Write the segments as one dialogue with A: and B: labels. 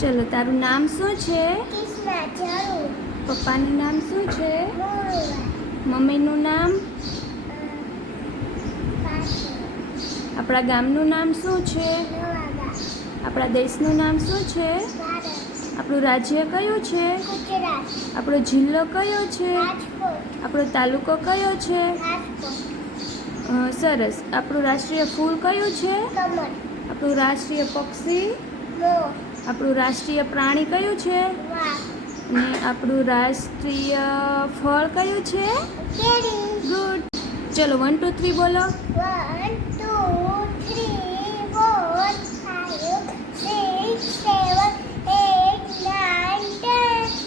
A: ચલો તારું નામ શું છે? પપ્પાનું નામ શું છે? મમ્મીનું નામ? આપણા ગામનું નામ શું છે? આપણા દેશનું નામ શું છે? આપણું રાજ્ય કયું છે? આપણો જિલ્લો કયો છે? આપણો તાલુકો કયો છે? સરસ. આપણું રાષ્ટ્રીય ફૂલ કયું છે? આપણું રાષ્ટ્રીય પક્ષી? આપણું રાષ્ટ્રીય પ્રાણી કયું છે? અને આપણું રાષ્ટ્રીય ફળ કયું છે?
B: કેરી.
A: ગુડ. ચલો વન ટુ થ્રી બોલો.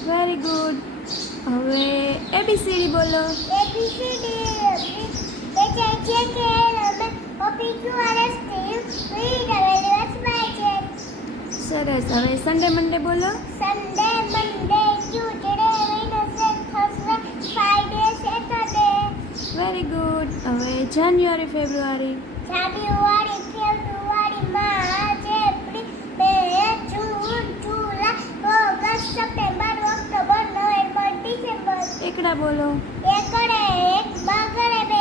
A: વેરી ગુડ હવે એબીસીડી બોલો.
B: એબીસીડી
A: સરસ હવે સન્ડે મંડે બોલો.
B: Sunday Monday Tuesday Wednesday Thursday Friday Saturday
A: very good હવે January February
B: January February March April May June July August September October November December
A: એકડા બોલો.
B: એકડે એક બગડે બે